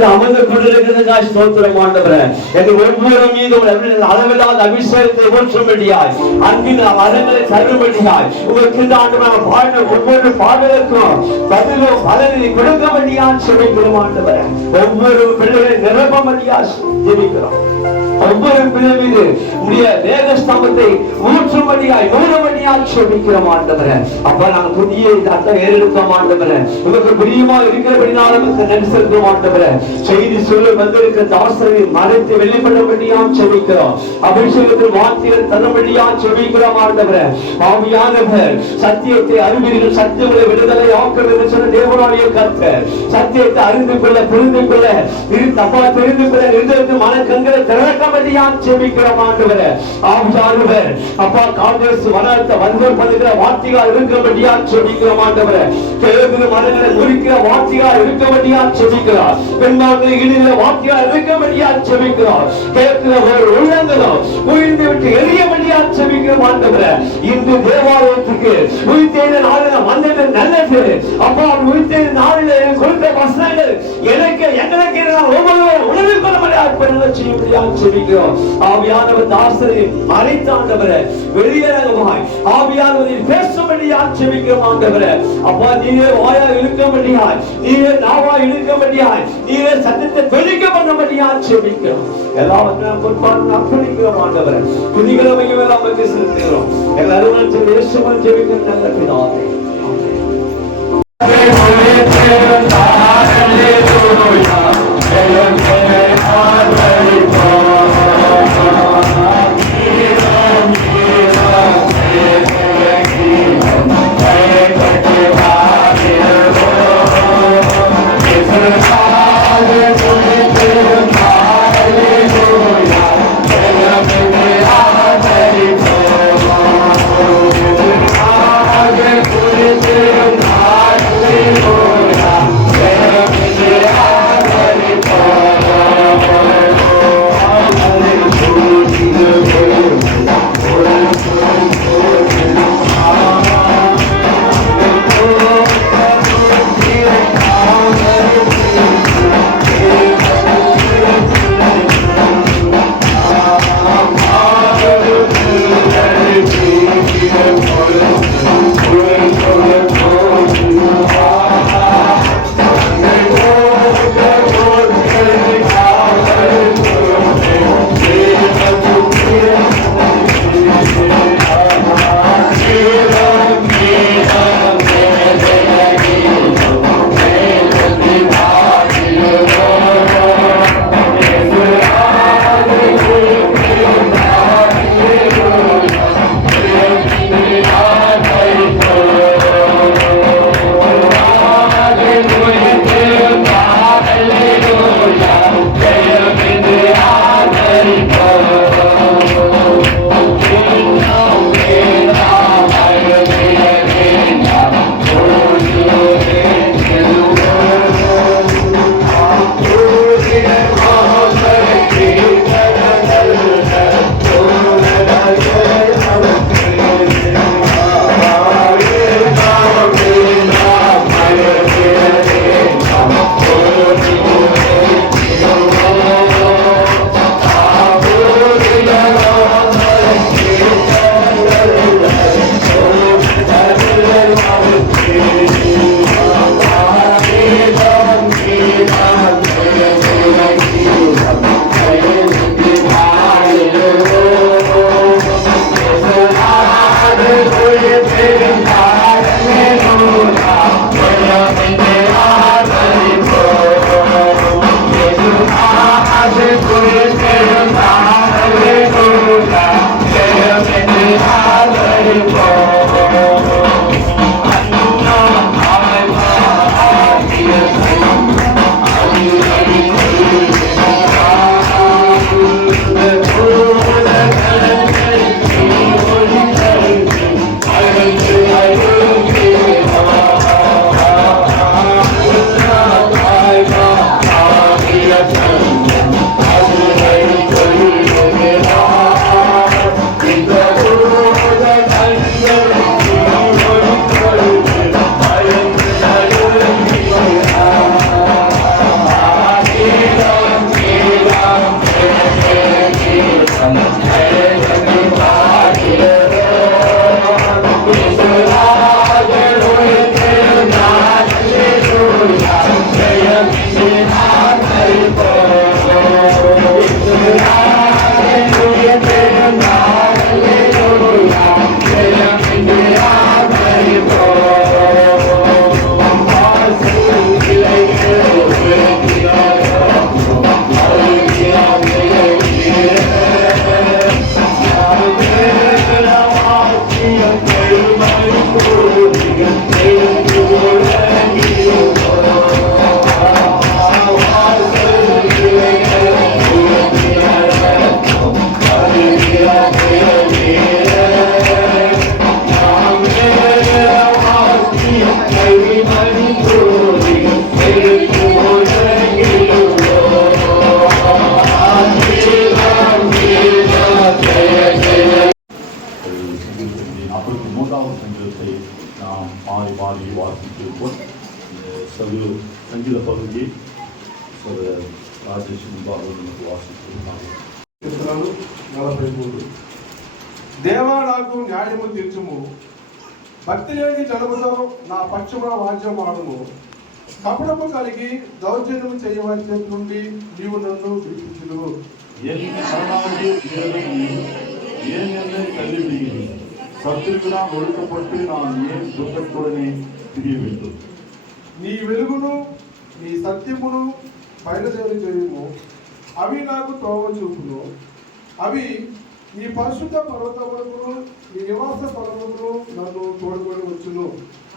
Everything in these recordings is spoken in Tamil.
வந்து அமர்ந்து கொண்டிருக்கிறதுக்காக ஸ்தோத்திரம் ஆண்டவரே. எங்கள் ஒவ்வொரு மீதும் அளவில்லாத அபிஷேகத்தை ஊற்றும்படியாய் அன்பின் வரங்களை தரும்படியாய் உங்களுக்கு ஆண்டவராக பாடின ஒவ்வொரு பாடலுக்கும் பதிலும் பலனை கொடுக்கும்படியாய் செபிக்கிறோம் ஆண்டவரே. ஒவ்வொரு பிள்ளைகளை நிரப்பும்படியாய் ஜெபிக்கிறோம். ஒவ்வொரு பிள்ளை மீது உடைய வேகஸ்தம்பத்தை ஊற்றும்படியாய் நூறும்படியாய் செபிக்கிறோம் ஆண்டவரே. அப்ப நாங்கள் புதிய ஏறெடுத்தோம் ஆண்டவரே. உங்களுக்கு பிரியமா இருக்கிறபடினால நன்றி செலுத்தும் ஆண்டவரே. செய்தி சொல்ல வந்திருக்க தாசரை மறைத்து வெளிப்படும்படியாய் செபிக்கிறோம். அபிஷேகத்தில் வார்த்தைகள் தரும்படியாய் செபிக்கிறோம் ஆண்டவரே. ஆவியானவர் சத்தியத்தை அறிவீர்கள், சத்தியங்களை விடுதலை ஆக்கும் என்று சொன்ன தேவனுடைய கர்த்தர் சத்தியத்தை அறிந்து கொள்ள புரிந்து கொள்ள தப்பா தெரிந்து கொள்ள இருந்தது மனக்கண்களை திறக்கும்படியாய் செபிக்கிறோம் ஆண்டவரே. ஆவியானவர் அப்பா காங்கிரஸ் வளர்த்த வந்து பண்ணுகிற வார்த்தைகள் இருக்கும்படியாய் செபிக்கிறோம் ஆண்டவரே. கேள்வி மனங்களை முறிக்கிற வார்த்தைகள் இருக்கும்படியாய் செபிக்கிறார். பெண்மார்களை இணைந்த வார்த்தைகள் இருக்கும்படியாய் செபிக்கிறார். கேட்கிற ஒரு உள்ளங்களும் உயிர்ந்து விட்டு எரியபடியாய் செபிக்கிறோம் ஆண்டவரே. இன்று தேவாலயத்துக்கு உயிர்த்தெழுந்த நாளில் வந்தது நல்லது. அப்பா உயிர்த்தெழுந்த நாளில் கொடுத்த வசனங்கள் எங்களுக்கு ஒவ்வொருவரும் உணர்வு கொள்ள முடியாது செய்யும்படியாக செபிக்கிறோம். ஆவியானவர் தாசரை மறைத்த ஆண்டவரே வெளியேறமாய் ஆவியானவரில் பேசும்படியாக செபிக்கிறோம் ஆண்டவரே. அப்பா நீரே வாயா இழுக்கும்படியாய், நீரே நாவா இழுக்கும்படியாய், நீரே சத்தத்தை வெளிக்க பண்ணும்படியாக செபிக்கிறோம். எல்லாவற்றையும் பொறுப்பாக அர்ப்பணிக்கிறோம் ஆண்டவரே. புதிகிழமையும் எல்லாம் செலுத்துகிறோம். எல்லாரும் இயேசுவின் ஜெபிக்கிற நல்ல பிதாவே. రాజేష్ బాబు వాసిస్తున్నాను. 43 దేవా నాకు న్యాయము తీర్చుము, భక్తి లేని జనముతో నా పక్షమున వాద్యం ఆడుము. కపటము కలిగి దౌర్జన్యము చేయవారి చేతి నుండి నీవు నన్ను విడిపించుదువు. சத்துருக்கெல்லாம் ஒடுக்கப்பட்டு நான் ஏன் துக்கத்துடனே திரிய வேண்டும்? నీ వెలుగును నీ సత్యమును బయలుదేరి చేయము, అవి నాకు త్రోవ చూపును. అవి నీ పరిశుద్ధ పర్వతములను నీ నివాస స్థలములను నన్ను తోడుకొని వచ్చును.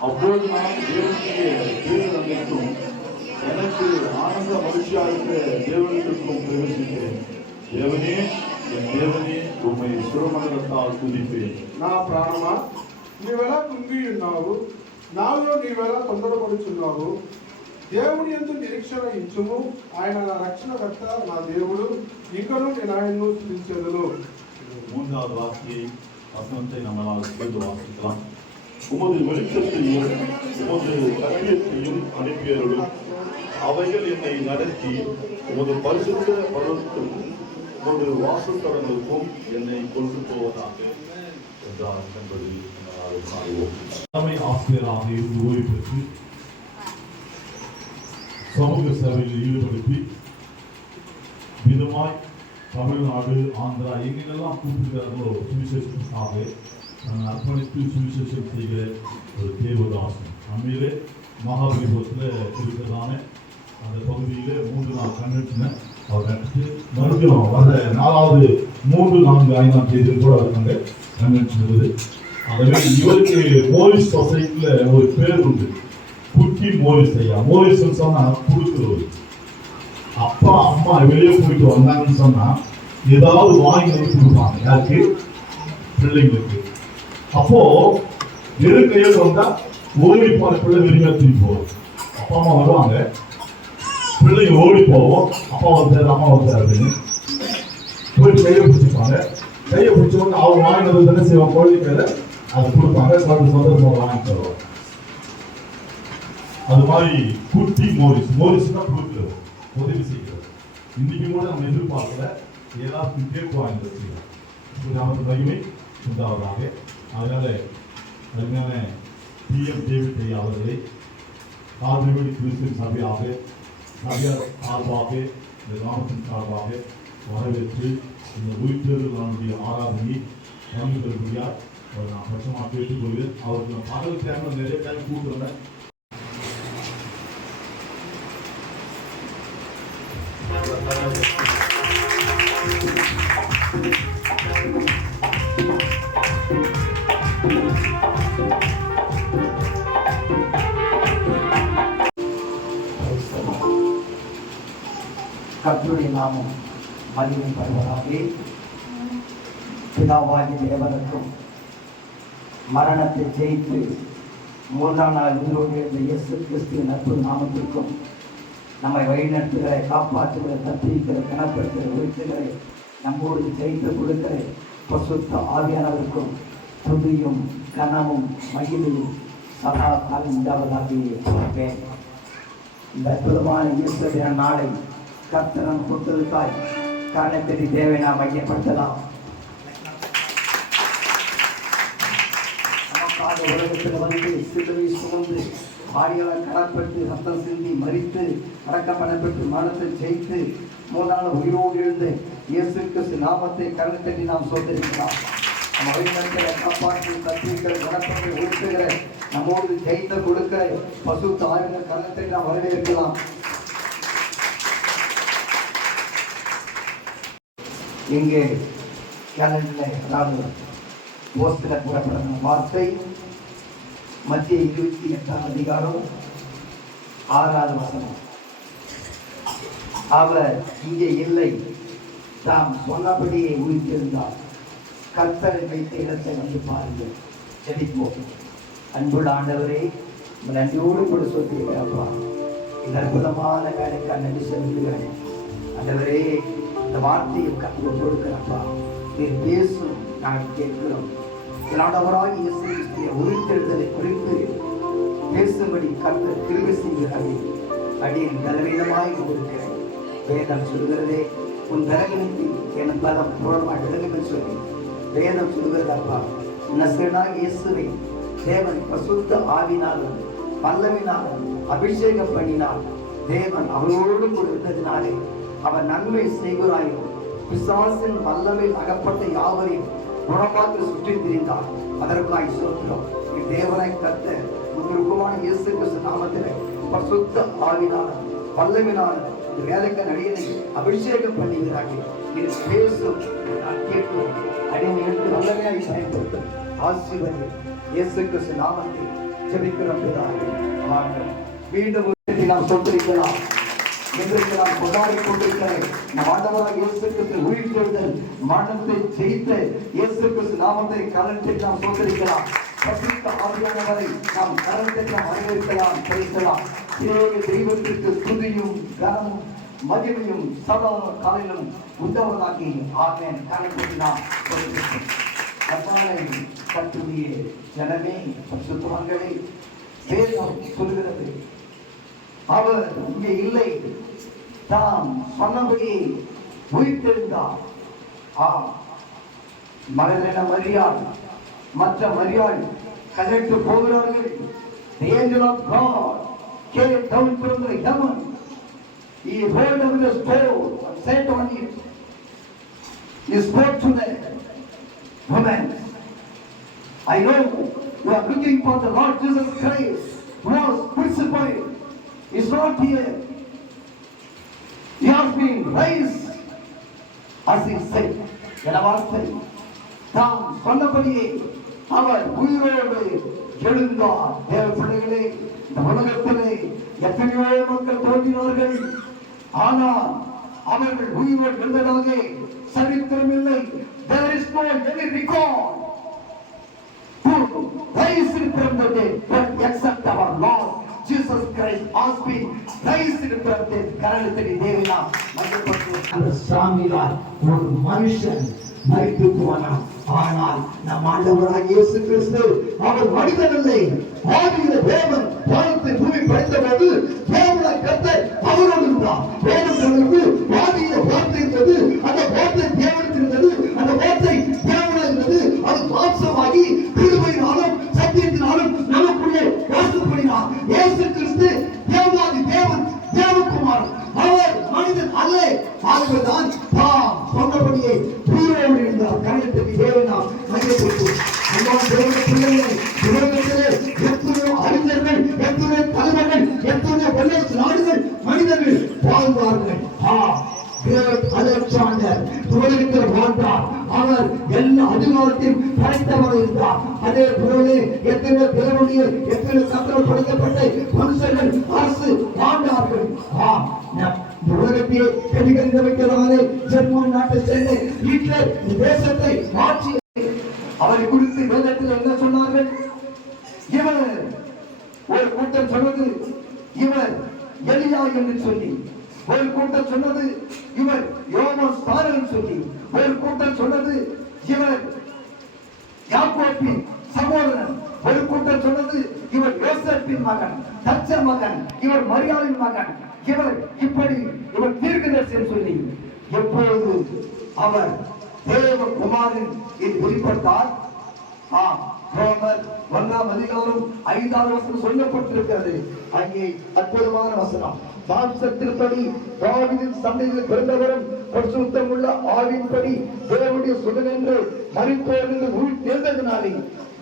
அப்பொழுது நான் தேவனுடைய தேவனுக்கும் எனக்கு ஆனந்த மகிழ்ச்சியாக தேவனுக்கும் பிரவேசித்தேன். தேவனே என் தேவனே உம்மை சுரமண்டலத்தால் துதிப்பேன். నా ప్రాణమా నీవెలా కుంగి ఉన్నావు, నాలో నీవెలా తొందరపడుచున్నావు. దేవుని యందు నిరీక్షణ ఇచ్చుము, ఆయన నా రక్షణకర్త నా దేవుడు, ఇంకను నేను ఆయన్ను స్తుతించెదను. மூன்றாவது வசனத்தை நம்மளால் சேர்ந்து வாசிக்கலாம். உமது வெளிச்சத்தையும் உமது சத்தியத்தையும் அனுப்பியருளும், அவைகள் என்னை நடத்தி உமது பரிசுத்த பர்வதத்திற்கும் உமது வாசஸ்தலங்களுக்கும் என்னை கொண்டு போவதாக என்றார் என்பதை நம்மளால் காணுவோம். தலைமை ஆசிரியராக இருந்து ஓய்வு பெற்று சமூக சேவையில் ஈடுபடுத்தி விதமாய் தமிழ்நாடு, ஆந்திரா எங்கெல்லாம் கூப்பிடுகிறார்களோ சுவிசேஷத்துக்காக நான் அர்ப்பணித்து சுவிசேஷம் செய்கிற ஒரு தேவதாசன். அண்மையிலே மகாபலிபுரத்தில் இருக்கிறதான அந்த பகுதியில் 3 நாள் கன்வென்ஷனை அவர் நடத்தி மறுபடியும் வர 4வது 3, 4, 5ஆம் தேதியில் கூட இருக்காங்க கன்வென்ஷன் இருக்குது. ஆகவே இவருக்கு மோரிஸ் சொசைட்டியில் ஒரு பேர் உண்டு, குட்டி மோரிஸ் ஐயா. மோரிஸ் சொன்னா கொடுக்குறவர். அப்பா அம்மா வெளியே போயிட்டு வந்தாங்கன்னு சொன்னா ஏதாவது வாங்கி வந்து கொடுப்பாங்க. யாருக்கு? பிள்ளைங்களுக்கு. அப்போ வெறும் கையில் வந்தா ஓடி போன பிள்ளை வெறுமையா தூக்கி போவோம். அப்பா அம்மா வருவாங்க, பிள்ளைங்க ஓடி போவோம், அப்பா வந்தாரு அம்மா வந்தாரு அப்படின்னு போயிட்டு கையை பிடிச்சிருப்பாங்க. கையை பிடிச்சவங்க அவங்க வாங்கினது தானே செய்வாங்க, குழந்தைங்கள அதை கொடுப்பாங்க, சொந்தமாக வாங்கி தருவாங்க. அது மாதிரி குட்டி மோரிஸ் தான் கொடுக்குறது, உதவி செய்கிறது. இன்னைக்கு கூட நம்ம எதிர்பார்க்கல, எல்லாருக்கும் கேட்குவாங்க இந்த விஷயம். நமக்கு மகிமை உண்டாவதாக. அதனால அருமையான பிஎம் டேவிட் ஐயா அவர்களை ஆதிபடி கிறிஸ்துவின் சபையாக சார்பாக இந்த கிராமத்தின் சார்பாக வரவேற்று இந்த உயிர்த்தேர்தல் நாளுடைய ஆராதனையை பங்கு பெறும்படியாக நான் பட்சமாக கேட்டுக்கொள்வேன். அவருக்கு நான் பகல் டைமில் நிறைய டைம் கூப்பிட்டுருந்தேன். கர்த்தருடைய நாமம் மகிமைப்படுவதாக. பிதாவாகிய தேவனுக்கும் மரணத்தை ஜெயித்து 3ஆம் நாள் உயிரோடு இருந்த இயேசு கிறிஸ்துவின் அற்புத நாமத்திற்கும் நம்மை வழிநடத்துகிற, காப்பாற்றுகிற, தப்பிக்கிற, கனப்படுத்துகிற, உயர்த்துகிற, நம்மோடு ஜெயித்து கொடுக்கிற பசுத்த ஆவியானவருக்கும் துதியும் கனமும் மகிமையும் சதா காலம் உண்டாவதாக. இந்த அற்புதமான ஈஸ்வரிய நாளை கர்த்தனம் கொடுத்ததுக்காய் காரணத்தை தேவை நாம் மையப்படுத்தலாம். நமக்காக உலகத்தில் வந்து சிலுவை சுமந்து பாடியால் கடற்பட்டு ரத்தம் சிந்தி மறித்து அடக்கப்படப்பட்டு மரணத்தை ஜெயித்து 3ஆம் நாள் உயிரோடு எழுந்து இயேசு கிறிஸ்து நாமத்தை கருத்தட்டி நாம் சோதரிக்கலாம். நம்ம வழிநடத்துகிற, காப்பாற்றி தப்பிக்கிற, குணப்பட்டு உயர்த்துகிற, நம்மோடு ஜெயித்த கொடுக்கிற பசு தாழ்ந்த கருத்தை நாம் வரவேற்கலாம். இங்கே கேலண்டரில் அதாவது போஸ்டில் கூறப்படும் வார்த்தை மத்திய 28ஆம் அதிகாரம் 6வது வசனம். அவர் இங்கே இல்லை, தாம் சொன்னபடியே உயிர்த்திருந்தார். கர்த்தரை வைத்த இடத்தை வந்து பாருங்கள். ஜெபிப்போம். அன்புள்ள ஆண்டவரே, நன்றியோடு கூட சொல்லியிருக்கிறப்பா, இந்த அற்புதமான வேலைக்கு நன்றி செலுத்துகிறேன். ஆண்டவரே, இந்த வார்த்தையை கற்றுக் கொடுக்கிறப்பா, நீர் பேசும் நாங்கள் கேட்கிறோம். ஆண்டவராய் இயேசு கிறிஸ்துவின் உயிர்த்தெழுதலை குறித்து பேசும்படி கர்த்தர் கிருபை செய்கிறார்கள். அடியேன் பலவீனமாய் இருக்கிறேன். வேதம் சொல்கிறதே உன் விறகினத்தில் என் பலம் பூரணமாக விளங்குன்னு சொல்லி வேதம் சொல்கிறது. அப்பா நசரேயனாகிய இயேசுவை தேவன் பரிசுத்த ஆவினாலும் வல்லமையினாலும் அபிஷேகம் பண்ணினார். தேவன் அவரோடு கூட இருந்ததினாலே அவர் நன்மை செய்கிறாயும் பிசாசின் வல்லமையில் அகப்பட்ட யாவரையும் குணமாக்க சுற்றி திரிந்தார். அதற்காய் ஸ்தோத்திரம். தேவனாய் கர்த்தர் உங்களுக்குமான இயேசு கிறிஸ்து நாமத்திலே பரிசுத்த ஆவினாலும் வல்லமையினாலும் வேலைக்கு அடியனை அபிஷேகம் பண்ணுகிறார்கள். நீ பேசும் நான் கேட்கிறோம். அடியனை எடுத்து வல்லமையாய் பயன்படுத்தும் ஆசீர்வதி இயேசு கிறிஸ்து நாமத்தில் ஜெபிக்கிறோம் பிதாவே. ஆமென். மீண்டும் நாம் சொல்லிருக்கலாம். இன்றைக்கு நாம் கொண்டாடி கொண்டிருக்கிற நம் ஆண்டவராகிய இயேசு கிறிஸ்து உயிர்த்தெழுதல் மரணத்தை ஜெயித்த இயேசு கிறிஸ்து நாமத்தை கரத்தை நாம் சொல்லிருக்கலாம். பரிசுத்த ஆவியானவரை நாம் கரத்தை நாம் வரவேற்கலாம், பேசலாம். தெய்வத்திற்கு துதியும் கனமும் மகிமையும் சதா காலையிலும் உண்டவனாகி ஆமென். கரத்தை நாம் சொல்லிருக்கோம். கர்த்தாவே கர்த்தருடைய ஜனமே பரிசுத்தவான்களே, வேதம் சொல்கிறது அவர் இங்கே இல்லை, தாம் சொன்னபடி உயிர்த்தெழுந்தார். மகதலேனா மரியாள் மற்ற மரியாள் கதறிட்டு போகிறார்கள். The angel of God came down from the heaven. He rolled over the stone and sat on it. He spoke to them, women, I know you are looking for the Lord Jesus Christ who was crucified. Is not here. He has been raised as he said. என வார்த்தை தாம் சொன்னபடியே அவர் உயிரோடு எழுந்தார். தேவ பிள்ளைகளே, இந்த உலகத்திலே எத்தனையோ மக்கள் தோன்றினார்கள். ஆனால் அவர்கள் உயிரோடு எழுந்ததாக சரித்திரம் இல்லை. There is no any record who raised from the dead but except our Lord Jesus Christ has been raised from the dead. கரணத்திலே தேவனா மகிமைப்பட்டு அந்த சாமியார் ஒரு மனுஷன் மரித்து போனார். ஆனால் நம் ஆண்டவராகிய இயேசு கிறிஸ்து அவர் மனிதன் இல்லை. ஆதியிலே தேவன் வானத்தை பூமி படைத்தபோது தேவனாய் கர்த்தர் அவரோடு இருந்தார். வேதம் சொல்கிறது ஆதியிலே வார்த்தை இருந்தது, அந்த வார்த்தை தேவனுக்கு இருந்தது, அந்த வார்த்தை தேவனாய் இருந்தது. அது மாம்சமாகி கிருபையினாலும் சத்தியத்தினாலும் நமக்குள்ளே வாசம் பண்ணினார். இயேசு கிறிஸ்து தேவனாதி தேவன், தேவகுமாரன். அவர் மனிதன் அல்ல. ஆகவேதான் தாம் சொன்னபடியே உயிரோடு இருந்தார். கரணத்திற்கு தேவனா மகிமைப்பட்டு எத்தனையோ அறிஞர்கள், எத்தனையோ தலைவர்கள், எத்தனையோ வல்லரசு நாடுகள் மனிதர்கள் வாழ்ந்தார்கள். அலெக்சாண்டர் துவங்கிற வாழ்ந்தார். அவர் எல்லா அதிகாரத்தையும் படைத்தவர் இருந்தார். அதே போல எத்தனை தேவனுடைய எத்தனை கட்டளை படைக்கப்பட்ட மனுஷர்கள் அரசு வாழ்ந்தார்கள். இந்த உலகத்தையே கெடுகின்ற வைக்கிறதாலே ஜெர்மன் நாட்டை சேர்ந்த ஹிட்லர் தேசத்தை ஆட்சி அவரை குறித்து வேதத்தில் என்ன சொன்னார்கள்? இவர் ஒரு கூட்டம் சொன்னது இவர் எலியா என்று சொல்லி, ஒரு கூட்டம் சொன்னது இவர் யோவான் சாரன் சொல்லி, ஒரு கூட்டம் சொன்னது இவர் யாக்கோபின் சகோதரன், ஒரு கூட்டம் சொன்னது இவர் யோசேப்பின் மகன், தச்ச மகன், இவர் மரியாளின் மகன், இவர் இப்படி இவர் தீர்க்கதரிசி சொல்லி எப்பொழுது அவர் தேவகுமாரன் என்று வெளிப்பட்டார். ரோமர் 1ஆம் அதிகாரம் 5ஆவது வசனம் சொல்லப்பட்டிருக்கிறது. அங்கே அற்புதமான வசனம். மாம்சத்தின்படி தாவீதின் சந்ததியில் பிறந்தவரும் பரிசுத்தமுள்ள ஆவியின்படி தேவனுடைய சுதன் என்று மரித்தோரிலிருந்து உயிர்த்தெழுந்ததினாலே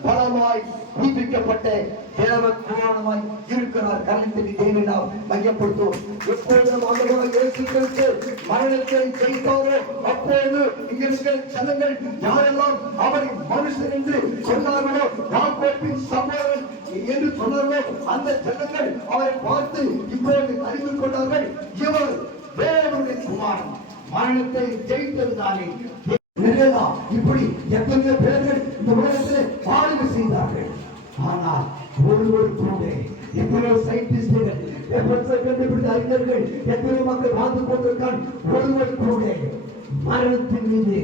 பலமாய் உயிர்ப்பிக்கப்பட்ட தேவகுமாரனாய் இருக்கிறார். கரணத்திற்கு தேவனா மையப்படுத்தும். எப்பொழுது ஆண்டவராகிய இயேசு கிறிஸ்து மரணத்தை ஜெயித்தாரோ அப்பொழுது இங்க இருக்கிற ஜனங்கள் யாரெல்லாம் அவரை மனுஷன் என்று சொன்னார்களோ, யாக்கோபின் சகோதரன் என்று சொன்னார்களோ, அந்த ஜனங்கள் அவரை பார்த்து இப்பொழுது அறிந்து கொண்டார்கள், இவர் தேவனுடைய குமாரன். மரணத்தை ஜெயித்ததுதானே இப்படி எத்தனையோ பேர்கள் இந்த உலகத்தில் ஆளுகை செய்தார்கள். ஆனால் ஒருவர் கூட எத்தனையோ சயின்டிஸ்டுகள், கண்டுபிடித்த அறிஞர்கள், எத்தனையோ மக்கள் வாழ்ந்து கொண்டிருக்கான், ஒருவர் கூட மரணத்தின் மீது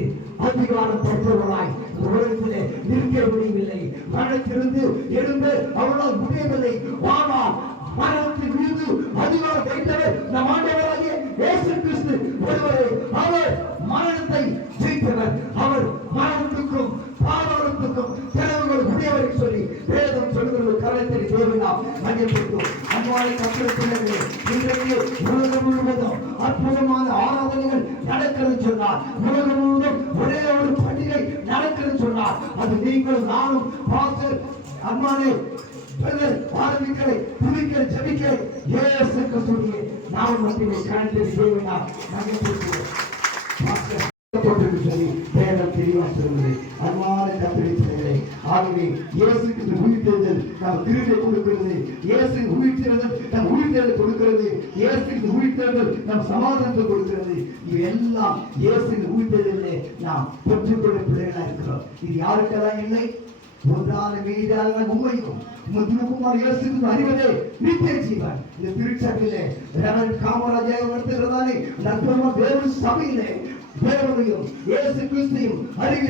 அதிகாரம் பெற்றவர்களாய் உலகத்திலே நிற்க முடியவில்லை. மரணத்திலிருந்து எழுந்த அவர்களால் முடியவில்லை. ஆனால் மரணத்தின் மீது அதிகாரம் வைத்தவர் நம் ஆண்டவராகிய இயேசு கிறிஸ்து ஒருவரே, அவர் மரணத்தை ஜெயித்தவர். அவர் மரணத்துக்கும் பாதாளத்துக்கும் திறவுகள் உடையவரை சொல்லி வேதம் சொல்லுகிறது. கரத்தில் தேவனாம் மையப்படுத்தும் அன்பான கத்திரத்தினர்களே, இன்றைக்கு உலகம் முழுவதும் அற்புதமான ஆராதனைகள் நடக்கிறது சொன்னார். உலகம் முழுவதும் ஒரே ஒரு பண்டிகை நடக்கிறது சொன்னார். அது நீங்களும் நானும் பாஸ்டர் அன்பானே ஆரம்பிக்கிற துதிக்கிற ஜபிக்கிற இயேசு கிறிஸ்துவின் நாமம் மட்டுமே கரத்தில் தேவனாம் மையப்படுத்தும் சொல்லி வேதம் தெளிவா சொல்லுது. அன்பான கத்திரிகளே, ஆகவே இயேசுக்கு உயிர்த்தெழுதல் நாம் திருவிழை கொடுக்கிறது. இயேசு உயிர்த்தெழுதல் நம் உயிர்த்தெழுதல் கொடுக்கிறது. இயேசுக்கு உயிர்த்தெழுதல் நம் சமாதானத்தை கொடுக்கிறது. இது எல்லாம் இயேசுக்கு உயிர்த்தெழுதலே நாம் பெற்றுக்கொள்ள பிள்ளைகளா இருக்கிறோம். இது யாருக்கெல்லாம் இல்லை? ஒன்றான மீதான உண்மையும் முத்துக்குமார் இயேசுக்கு அறிவதே நித்திய ஜீவன். இந்த திருச்சபையிலே ரெவரண்ட் காமராஜ் நடத்துகிறதானே நற்பமா வேறு சபையிலே தேவனையும் இயேசு கிறிஸ்துவையும் அறிவை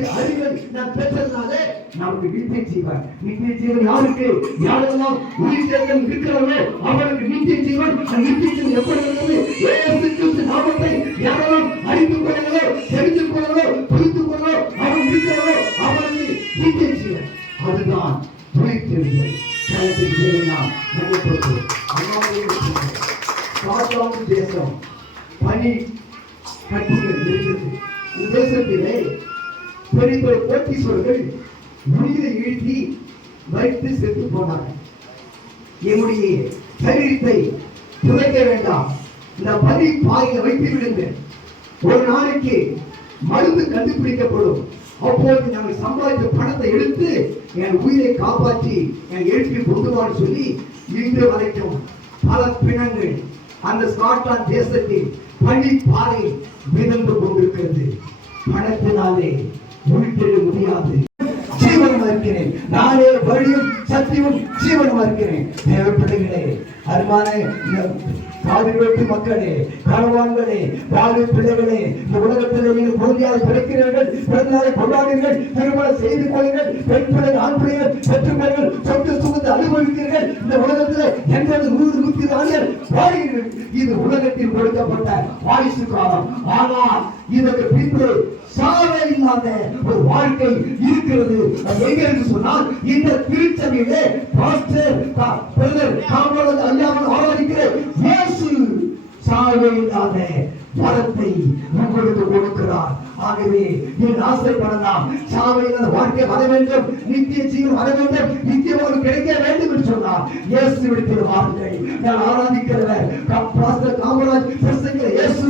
நாம் பெற்றதுனாலே நமக்கு நித்திய ஜீவன். நித்திய ஜீவன் யாருக்கு? யாரெல்லாம் உயிர்த்தெழுதல் இருக்கிறார்களோ அவருக்கு நித்திய ஜீவன். நித்திய ஜீவன் எப்படி இருக்கிறது? இயேசு கிறிஸ்து நாமத்தை யாரெல்லாம் அறிந்து கொள்ளாங்களோ, தெரிந்து கொள்ளாங்களோ, புரிந்து கொள்ளாங்களோ, அவர் இருக்கிறார்களோ அவருக்கு நித்திய ஜீவன். அதுதான் உயிர்த்தெழுதல். நாம் மையப்படுத்தும் ஸ்காட்லாந்து தேசம் பனி கட்டிகள் இருக்கிறது. இந்த தேசத்திலே பெரிய பெரிய கோட்டீஸ்வரர்கள் உயிரை இழுத்தி வைத்து செத்து போனார்கள். என்னுடைய சரீரத்தை புதைக்க வேண்டாம், இந்த பனி பாறையில வைத்து விடுங்கள், ஒரு நாளைக்கு மருந்து கண்டுபிடிக்கப்படும், அப்போது நாங்கள் சம்பாதித்த பணத்தை எடுத்து என் உயிரை காப்பாற்றி என் எழுப்பி கொண்டுவான்னு சொல்லி இன்று வரைக்கும் பல பிணங்கள் அந்த ஸ்காட்லாந்து தேசத்தில் பனி பாறை மிதந்து கொண்டிருக்கிறது. பணத்தினாலே உயிர்த்தெழ முடியாது. ஜீவனமா இருக்கிறேன், நானே வழியும் சத்தியமும் ஜீவனமா இருக்கிறேன். தேவ பிள்ளைகளே, அருமான காதில் வெட்டு மக்களே, கணவான்களே, வாழை பிள்ளைகளே, இந்த உலகத்திலே நீங்கள் குழந்தையாக பிறக்கிறீர்கள், பிறந்தநாளை கொண்டாடுங்கள், திருமணம் செய்து கொள்ளுங்கள், பெண் பிள்ளைகள் ஆண் பிள்ளைகள் பெற்றுக்கொள்ளுங்கள், சொத்து சுகத்தை அனுபவிக்கிறீர்கள். இந்த உலகத்திலே 80-100 ஆண்டுகள் வாழ்கிறீர்கள். இது உலகத்தில் கொடுக்கப்பட்ட வாரிசு காலம். ஆனால் இதற்கு பின்பு சாவே இல்லாத ஒரு வாழ்க்கை இருக்கிறது. எங்க என்று சொன்னால் இந்த திருச்சபையிலே பாஸ்டர் காமராஜ் ஐயாமல் ஆராதிக்கிற இயேசு சாவே இல்லாத வரத்தை உங்களுக்கு கொடுக்கிறார். ஆகவே நீங்கள் ஆசைப்படலாம், சாவே இல்லாத வாழ்க்கை வர வேண்டும், நித்திய ஜீவன் வர வேண்டும், நித்தியமாக கிடைக்க வேண்டும் என்று சொன்னார். இயேசு விடுக்கிற வார்த்தை நான் ஆராதிக்கிறவர் பாஸ்டர் காமராஜ் பிரசங்கிற இயேசு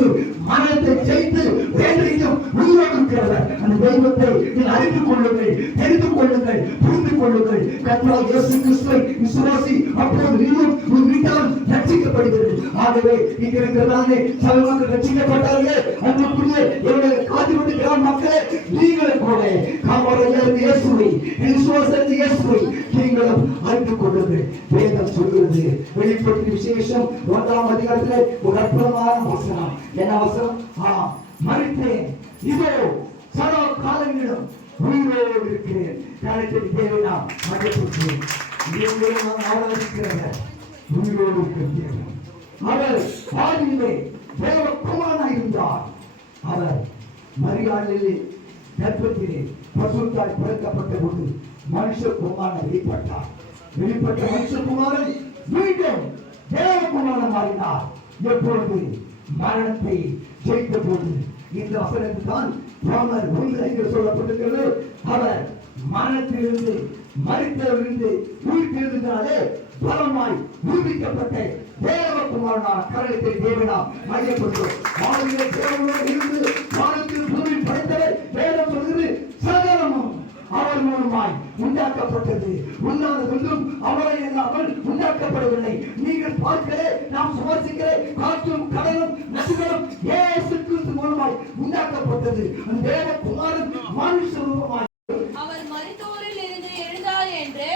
மரணத்தை ஜெயித்து வேண்டியும் உயிரோடு இருக்கிறவர். அந்த தெய்வத்தை நீங்கள் அறிந்து கொள்ளுங்கள், தெரிந்து கொள்ளுங்கள், புரிந்து கொள்ளுங்கள். கர்த்தராகிய இயேசு கிறிஸ்துவை விசுவாசி, அப்போது நீயும் உன் வீட்டாரும் ரட்சிக்கப்படுகிறது. ஆகவே இங்க இருக்கிறதானே சபை மக்கள் ரட்சிக்கப்பட்டார்கள். அன்புக்குரிய என்னுடைய காதிலுடைய கிராம மக்களே, நீங்களும் கூட காமராஜர் இயேசுவை விசுவாசத்தை இயேசுவை நீங்களும் அறிந்து கொள்ளுங்கள். வேதம் சொல்கிறது, வெளிப்படுத்தின விசேஷம் 1ஆம் அதிகாரத்திலே ஒரு அற்புதமான வசனம். என்ன வசனம்? மரித்தேன், இதோ சதா காலங்களிலும் உயிரோடு இருக்கிறேன். காலத்தில் தேவை நாம் மறைப்போம். நீங்களும் நாம் ஆராதிக்கிறவர் உயிரோடு இருக்கிறேன். அவர் ஆதியிலே தேவ குமாரனாய் இருந்தார். அவர் மரியாதையிலே கர்ப்பத்திலே பசுத்தாய் பிறக்கப்பட்ட போது மனுஷகுமாரன் வெளிப்பட்டார். வெளிப்பட்ட மனுஷகுமாரன் மீண்டும் தேவகுமாரன் மாறினார். எப்பொழுது? மரணத்தை ஜெயித்த போது. இந்த வசனத்தில் தான் ரோமர் 1:5 சொல்லப்பட்டிருக்கிறது. அவர் மரணத்திலிருந்து மரித்தவரிலிருந்து உயிர்த்தெழுந்ததினாலே பலமாய் நிரூபிக்கப்பட்ட தேவகுமாரனான கரத்தை தேவனாம் மையப்பட்டோம். ஆதியிலே தேவனோடு இருந்து வானத்தில் பூமி படைத்தவர் வேதம் சொல்கிறது சகலமும் அவர் மூலமாய் உண்டாக்கப்பட்டது. உண்டானதொன்றும் அவரை இல்லாமல் உண்டாக்கப்படவில்லை. நீங்கள் பார்க்கிறே, நாம் சுவாசிக்கிறே, காற்றும் கடலும் நதிகளும் இயேசு கிறிஸ்து மூலமாய் உண்டாக்கப்பட்டது. அந்த தேவகுமாரன் மனுஷ ரூபமாய் அவர் மரித்தோரில் இருந்து எழுந்தார் என்று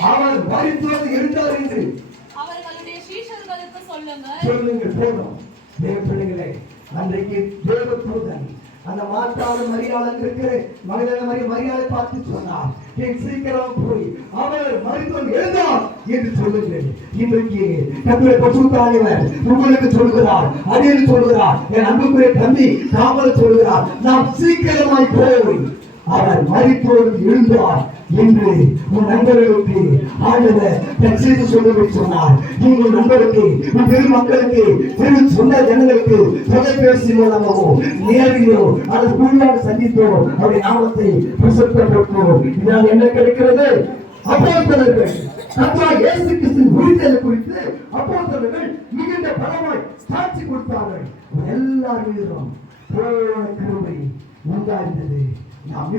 அவர்களுடைய சீஷர்களுக்கு சொல்லுங்கள். போதும் தேவ பிள்ளைகளே, அன்றைக்கு தேவ தூதன் அந்த மாற்றாத மரியாதை இருக்கிற மனிதனை மரியாதை பார்த்து சொன்னார், சீக்கிரம் போய் அவர் மரித்தோர் எழுந்தார் என்று சொல்லுங்கள். இன்றைக்கு கர்த்தருடைய பரிசுத்த ஆவியானவர் உங்களுக்கு சொல்கிறார், அடியேன் சொல்கிறார், என் அன்புக்குரிய தம்பி காவல் சொல்கிறார், நாம் சீக்கிரமாய் போய் அவர் மரித்தோர் எழுந்தார் என்று உன் நண்பர்களுக்கு ஆண்டவர் தரிசித்து சொல்லும்படி சொன்னார். உங்கள் நண்பருக்கு, உன் பெரு மக்களுக்கு, பெரு சொந்த ஜனங்களுக்கு தொலைபேசி மூலமாகவோ நேரிலோ அல்லது குழுவாக சந்தித்தோ அவருடைய நாமத்தை பிரசுத்தப்படுத்துவோம். இதனால் என்ன கிடைக்கிறது? அப்போஸ்தலர்கள் கர்த்தராகிய இயேசு கிறிஸ்துவின் உயிர்த்தெழுதலை குறித்து அப்போஸ்தலர்கள் மிகுந்த பலமாய் சாட்சி கொடுத்தார்கள். எல்லார் மீதும் பூரண கிருபை உண்டாயிருந்தது. நாம்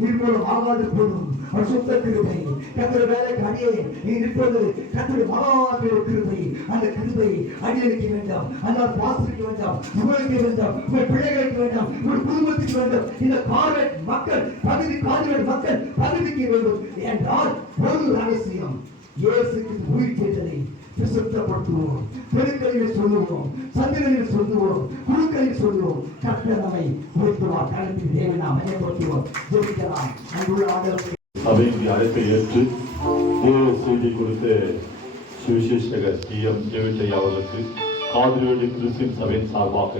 நிர்மூலம் ஆகாத போதும் பரிசுத்த கிருபை கர்த்தருடைய வேலைக்கு அடியேன் நீ நிற்பது கர்த்தருடைய மகாபெரிய கிருபை. அந்த கிருபை அடியேனுக்கு வேண்டாம், அந்த பாஸ்டருக்கு வேண்டாம், உங்களுக்கு வேண்டாம், உங்கள் பிள்ளைகளுக்கு வேண்டாம், உங்கள் குடும்பத்துக்கு வேண்டாம், இந்த கார்வேட் மக்கள் பகுதிக்கு வேண்டும் என்றால் ஒரு ரகசியம், இயேசு கிறிஸ்து உயிர்த்தெழுதலை பிரசுத்தப்படுத்துவோம், தெருக்களில் சொல்லுவோம், சந்தைகளில் சொல்லுவோம், குழுக்களில் சொல்லுவோம். கர்த்தர் நம்மை உயர்த்துவார். கருத்தில் தேவனை நாம் மையப்படுத்துவோம். ஜெபிக்கலாம். அன்புள்ள ஆண்டவரே, சபையின் அழைப்பை ஏற்று தேவ செய்தி கொடுத்த சுவிசேஷகர் டி.எம். ஜெயவிட்டையா அவர்களுக்கு காதிரிவேலி கிறிஸ்டியன் சபையின் சார்பாக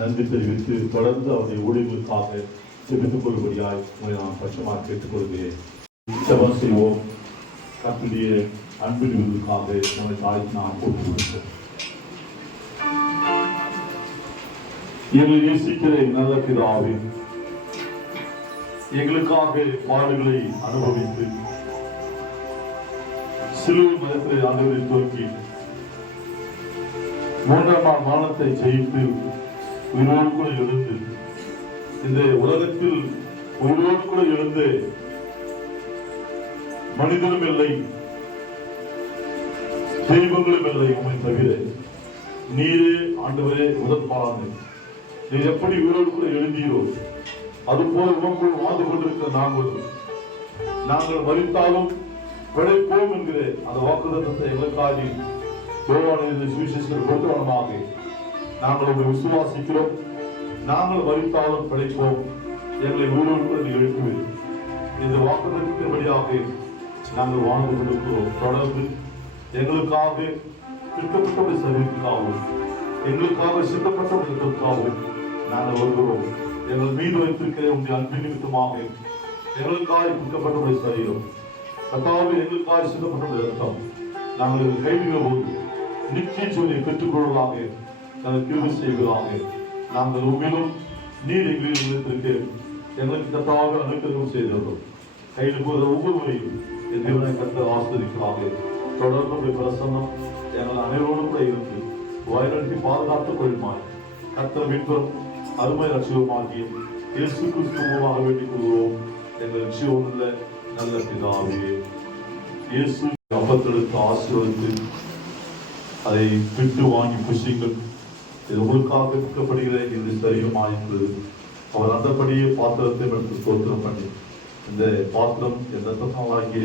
நன்றி தெரிவித்து தொடர்ந்து அவருடைய ஊழியர்களுக்காக செபித்துக் கொள்ளும்படியாய் உங்களை நான் பட்சமாக கேட்டுக்கொள்கிறேன். ஜெபம் செய்வோம். கர்த்தருடைய அன்பின் விருதுக்காக நம்மை தாய்க்கு நாம் போட்டுக் கொடுக்கிறோம். எங்களை நேசிக்கிற நல்ல பிதாவே, எங்களுக்காக பாடுகளை அனுபவித்து சிலுவை மரத்தில் ஆண்டவரை தோக்கி 3ஆம் நாள் மரணத்தை ஜெயித்து உயிரோடு கூட எழுந்து இந்த உலகத்தில் உயிரோடு கூட எழுந்து மனிதனும் இல்லை, தெய்வங்களும் இல்லை உண்மை தவிர நீரே ஆண்டவரே உதற்பாரானே. நீர் எப்படி உயிரோடு கூட எழுந்தீரோ அதுபோல உமக்குள் வாழ்ந்து கொண்டிருக்கிற நாங்கள் மரித்தாலும் பிழைப்போம் என்கிற அந்த வாக்குத்தத்தத்தை எங்களுக்காக யோவானின் சுவிசேஷத்தில் கொடுத்தவனமாக நாங்கள் உங்களை விசுவாசிக்கிறோம். நாங்கள் மரித்தாலும் பிழைப்போம், எங்களை உயிரோடு கூட எழுப்புவேன். இந்த வாக்குத்தத்தின்படியாக நாங்கள் வாழ்ந்து கொண்டிருக்கிறோம். தொடர்ந்து எங்களுக்காக திட்டப்பட்ட சர்வீசுக்காகவும் எங்களுக்காக சித்தப்பட்டவர்களுக்காகவும் நாங்கள் வருகிறோம். எங்கள் மீது வைத்திருக்கிற உங்களுடைய அன்பின் நிமித்தமாக எங்களுக்காக திட்டப்பட்ட சரீரம் கர்த்தாவே, எங்களுக்காக சித்தப்பட்ட ரத்தம் நாங்கள் கைவிடுகிற போது நிச்சய சொல்லியை பெற்றுக்கொள்வதாக நாங்கள் கிருபை செய்வதாக. நாங்கள் உண்மையிலும் நீர் எங்களில் வைத்திருக்க எங்களுக்கு கர்த்தாவாக அனுக்கிரகம் செய்திருந்தோம். கையில் போகிற ஒவ்வொரு முறையும் என் தேவனை கர்த்தர் ஆஸ்வதிக்கலாக. தொடர்புடைய பிரசன்னம் எங்கள் அனைவரோடு கூட இருந்து வழிநடத்தி பாதுகாத்துக் கொள்ளுமாறு கர்த்தர் மீட்பரும் அருமை ரட்சகருமாகிய இயேசு கிறிஸ்து மூலமாக வேண்டிக் கொள்கிறோம் எங்கள் நிச்சயமுள்ள நல்ல பிதாவே. இயேசு அப்பத்தெடுத்து ஆசீர்வதித்து அதை விட்டு வாங்கி புசிங்கள், இது உங்களுக்காக விற்கப்படுகிற இந்த சரீரமாயிருந்தது. அவர் அந்தபடியே பாத்திரத்தை எடுத்து ஸ்தோத்திரம் பண்ணி, இந்த பாத்திரம் என் ரத்தமாகிய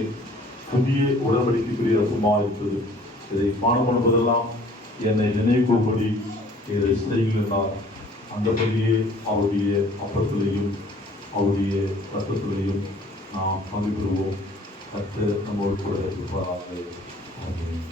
புதிய உடன்படிக்கைக்குரிய ரசமாக இருந்தது, இதை பானம் பண்ணுவதெல்லாம் என்னை நினைவுபடி இதை செய்கிறார். அந்தபடியே அவருடைய அப்பத்திலையும் அவருடைய ரத்தத்திலையும் நாம் பங்கு பெறுவோம். கர்த்தர் நம்மோடு கூட இருப்பாராக. ஆமென்.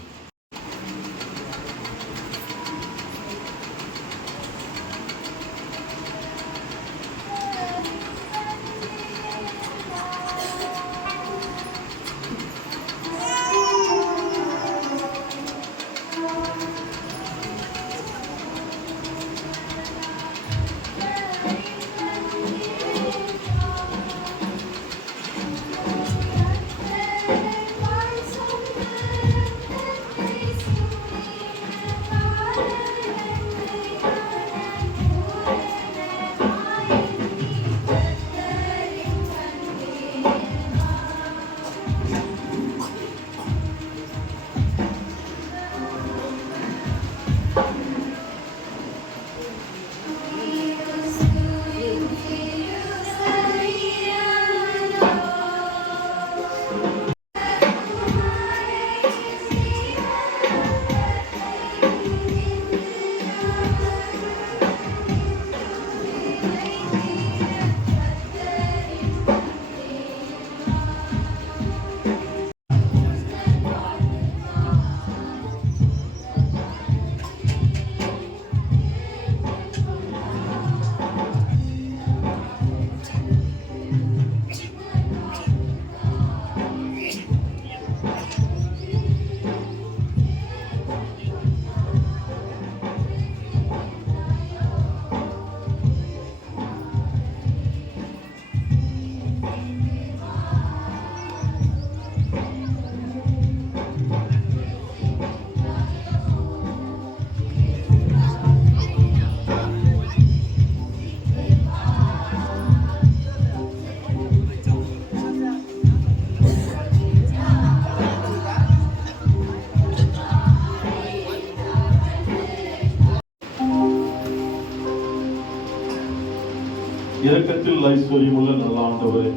இரக்கத்தில் ஐஸ்வர்யமுள்ள நல்ல ஆண்டவரே,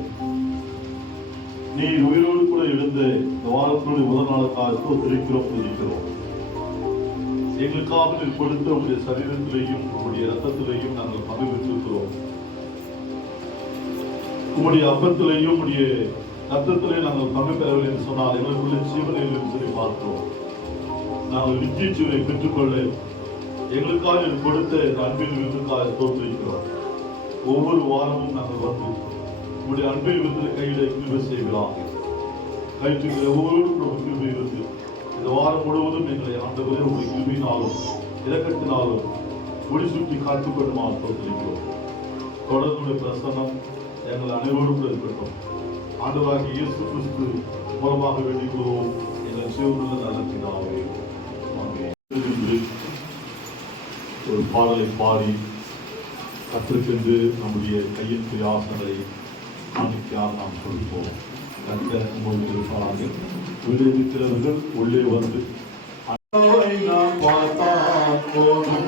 நீர் உயிரோடு கூட எழுந்த இந்த வாரத்தினுடைய முதல் நாளுக்காக ஸ்தோத்திரிக்கிறோம், துதிக்கிறோம். எங்களுக்காக நீர் கொடுத்த உடைய சரீரத்திலேயும் உங்களுடைய ரத்தத்திலேயும் நாங்கள் பங்கு பெற்றிருக்கிறோம். உங்களுடைய அப்பத்திலேயும் உடைய ரத்தத்திலே நாங்கள் பங்கு பெறவில்லை என்று சொன்னால் எங்களுக்குள்ள ஜீவனை என்று சொல்லி பார்க்கிறோம். நாங்கள் நித்திய ஜீவனை பெற்றுக்கொள்ள எங்களுக்காக நீர் கொடுத்த அன்பின் விருதுக்காக ஸ்தோத்திரிக்கிறோம். ஒவ்வொரு வாரமும் நாங்கள் வந்து உங்களுடைய அன்பின் விருது கையில கிருபை செய்வீர்களாக. கைத்துக்கிற ஒவ்வொருவரும் கிருபை இருந்து இந்த வாரம் முழுவதும் எங்களை ஆண்டவரே உங்களுடைய கிருபையினாலும் இரக்கத்தினாலும் ஒளி சுற்றி காத்துக்கொள்ளுமா ஸ்தோத்திரிக்கிறோம். தொடர்புடைய பிரசன்னம் எங்கள் அனைவரும் இருக்கட்டும். ஆண்டவராகிய இயேசு கிறிஸ்து மூலமாக வேண்டிக்கிறோம் எங்கள் சிவனுள்ள நல்ல பிதாவே. ஒரு பாடலை பாடி கற்றுக்கென்று நம்முடைய கையின் பிரயாசங்களை காணிக்கையாக நாம் கொடுப்போம். கற்க இருப்பாங்க. விளைவிக்கிறவர்கள் உள்ளே வந்து நாம் பார்த்தால் போதும்.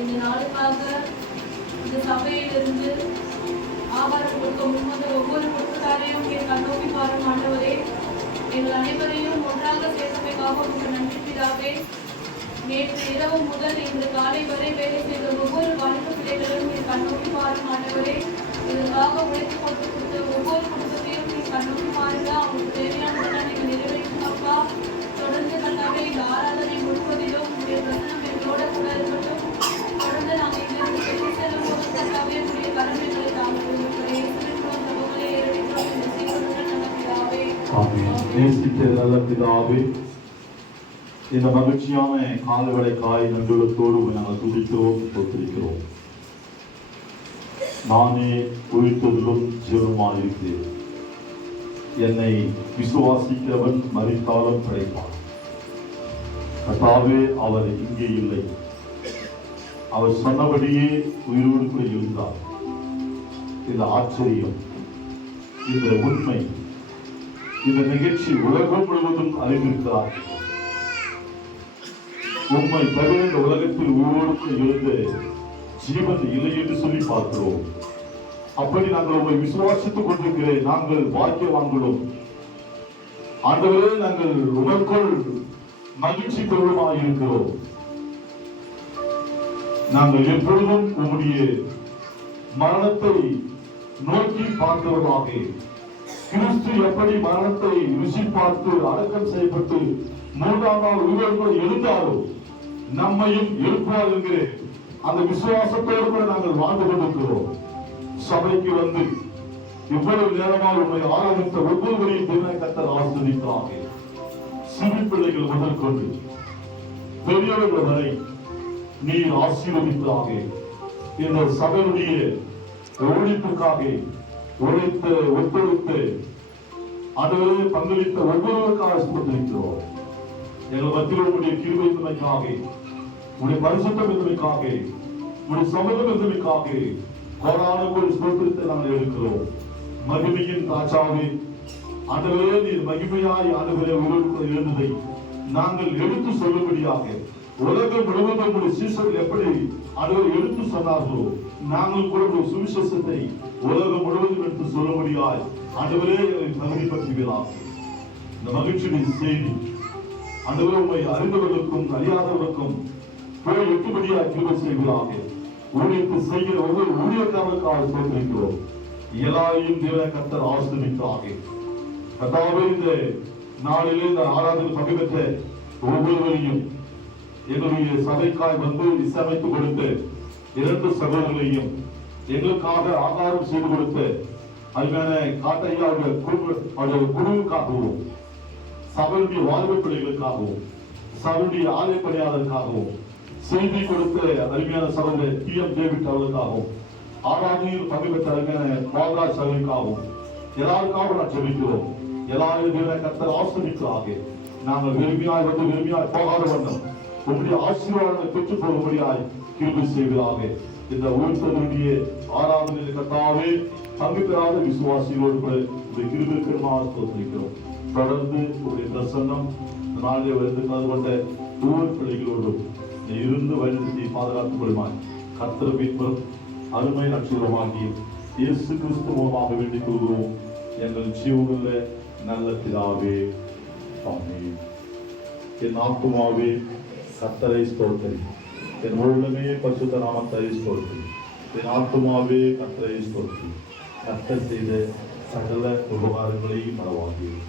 இந்த நாளுக்காக இந்த சபையிலிருந்து ஆகாரம் கொடுக்க முன்வந்த ஒவ்வொரு குடும்பத்தாரையும் என் கண்ணோக்கி பாரும் ஆண்டவரே, எங்கள் அனைவரையும் ஒன்றாக சேர்த்தமைக்காக உங்களுக்கு நன்றி பிதாவே. நேற்று இரவு முதல் இன்று காலை வரை வேலை செய்த ஒவ்வொரு வாலிப பிள்ளைகளையும் என் கண்ணோக்கி பாரும் ஆண்டவரே. இதற்காக உழைத்து கொண்டு கொடுத்த ஒவ்வொரு குடும்பத்தையும் நீ கண்ணோக்கி பாருங்க. அவங்களுக்கு தேவையானதெல்லாம் நீங்கள் நிறைவேற்றப்பா. தொடர்ந்து கண்டாவே இந்த ஆராதனை முழுவதிலும் உங்களுடைய பிரசனம் எங்களோட கூட இருக்கட்டும். தொடர்ந்து நாங்கள் இங்கிருந்து பெற்று செல்லும் போது கண்டாவே உங்களுடைய கரம் எங்களை நேசித்த நல்ல பிதாவே, இந்த மகிழ்ச்சியான காலவடைக்காய் நன்றுள்ளத்தோடு நாங்கள் துடிக்கிறோம், தோற்றிருக்கிறோம். நானே உயிர்த்ததிலும் ஜீவனுமாயிருக்கிறேன். என்னை விசுவாசிக்கிறவன் மரித்தாலும் கிடைப்பான். கர்த்தாவே, அவர் இங்கே இல்லை. அவர் சொன்னபடியே உயிரோடு கூட இருந்தார். இந்த ஆச்சரியம், இந்த உண்மை, இந்த நிகழ்ச்சி உலகம் முழுவதும் அறிந்திருக்கிறார். உண்மை தவிர இந்த உலகத்தில் உயிரோடு இருந்து ஜீவன் இல்லை என்று சொல்லி பார்க்கிறோம். அப்படி நாங்கள் உங்களை விசுவாசித்துக் கொண்டிருக்கிறேன். நாங்கள் பாக்கியவான்களும் ஆண்டவரே, நாங்கள் உங்களுக்குள் மகிழ்ச்சி கொள்ளுமாய் இருக்கிறோம். நாங்கள் எப்பொழுதும் உங்களுடைய மரணத்தை நோக்கி பார்த்தவர்களாக, கிறிஸ்து எப்படி மரணத்தை ருசி பார்த்து அடக்கம் செய்யப்பட்டு மூன்றாம் நாள் உயிரோடு எழுந்தாரோ நம்மையும் எழுப்பார் என்கிற அந்த விசுவாசத்தோடு கூட நாங்கள் வாழ்ந்து கொண்டிருக்கிறோம். சபைக்கு வந்து இவ்வளவு நேரமாக உண்மை ஆரம்பித்த ஒவ்வொருவரையும் தேவனை கர்த்தர் ஆசீர்வதிப்பாராக. சிறு பிள்ளைகள் முதற்கொண்டு பெரியவர்கள் வரை நீர் ஆசீர்வதிப்பாராக. இந்த சபையுடைய ஒழிப்புக்காக உழைத்து ஒத்துழைத்து அதுவரை பங்களித்த ஒவ்வொருவருக்காக ஆசீர்வதிக்கிறோம். எங்கள் மத்தியில் உங்களுடைய கிருபை இருந்தமைக்காக, உங்களுடைய பரிசுத்தம் இருந்தமைக்காக, உங்களுடைய சமூகம் இருந்தமைக்காக கோடான ஒரு ஸ்தோத்திரத்தை நாங்கள் எடுக்கிறோம். மகிமையின் ராஜாவே, ஆண்டவரே, நீர் மகிமையாய் ஆண்டவரே உங்களுக்குள்ள இருந்ததை நாங்கள் எடுத்து சொல்லும்படியாக உலகம் முழுவதும் உங்களுடைய சீசர்கள் எப்படி ஆண்டவர் எடுத்து சொன்னார்களோ நாங்கள் கூட ஒரு சுவிசேஷத்தை உலகம் முழுவதும் எடுத்து சொல்லும்படியாய் ஆண்டவரே எங்களை தகுதிப்படுத்துகிறார். இந்த மகிழ்ச்சியுடைய செய்தி ஆண்டவரே உண்மை அறிந்தவர்களுக்கும் அறியாதவர்களுக்கும் போய் எட்டுபடியாக கிருபை செய்கிறார்கள். ஊழியத்தை செய்கிற ஒவ்வொரு ஊழியக்காரர்களுக்காக சேர்த்திருக்கிறோம். எல்லாரையும் தேவனை கர்த்தர் ஆசீர்வதிப்பாராக. கர்த்தாவே, இந்த நாளிலே இந்த ஆராதனை பங்கு பெற்ற ஒவ்வொருவரையும் எங்களுடைய சபைக்காய் வந்து இசையமைத்து கொடுத்த 2 சகோதரர்களையும் எங்களுக்காக ஆகாரம் செய்து கொடுத்த அருமையான காட்டையா அவருடைய குழுவுக்காகவும் சபையுடைய வாழ்வு பிள்ளைகளுக்காகவும் சபையுடைய ஆலய பணியாளருக்காகவும் செய்தி கொடுத்த அருமையான சகோதரர் PM டேவிட் அவர்களுக்காகவும் ஆராதனையில் பங்கு பெற்ற அருமையான பாகராஜ் சகோதரிக்காகவும் எல்லாருக்காகவும் நான் ஜெபிக்கிறோம். எல்லாரும் தேவனை கர்த்தர் ஆசீர்வதிப்பாராக. நாங்கள் விரும்பியாய் வந்து விரும்பியாய் போகாத வண்ணம் உங்களுடைய ஆசீர்வாதங்களை பெற்றுக் கொள்ளும்படியாய் கிருபை செய்வதாக. இந்த உயிர்த்தவருடைய ஆராதனையில் கர்த்தாவே பங்கு பெறாத விசுவாசிகளோடு கூட இந்த கிருபைக்கரமாக ஸ்தோத்திரிக்கிறோம். தொடர்ந்து உங்களுடைய பிரசன்னம் நாளிலே வந்து கலந்து கொண்ட ஒவ்வொரு பிள்ளைகளோடும் இருந்து வழிநடத்தி பாதுகாத்துக் கொள்ளுமாய் கர்த்தர் மீட்பர் அருமை நட்சத்திரமாகி இயேசு கிறிஸ்து மூலமாக வேண்டிக் கொள்கிறோம் எங்கள் ஜீவனுள்ள நல்ல பிதாவே, ஆமென். என் ஆத்துமாவே கர்த்தரை ஸ்தோத்திரி, என் உள்ளமே பரிசுத்த நாமத்தை ஸ்தோத்திரி. என் ஆத்துமாவே கர்த்தரை ஸ்தோத்திரி, கர்த்தர் செய்த சகல உபகாரங்களையும் மறவாதீர்.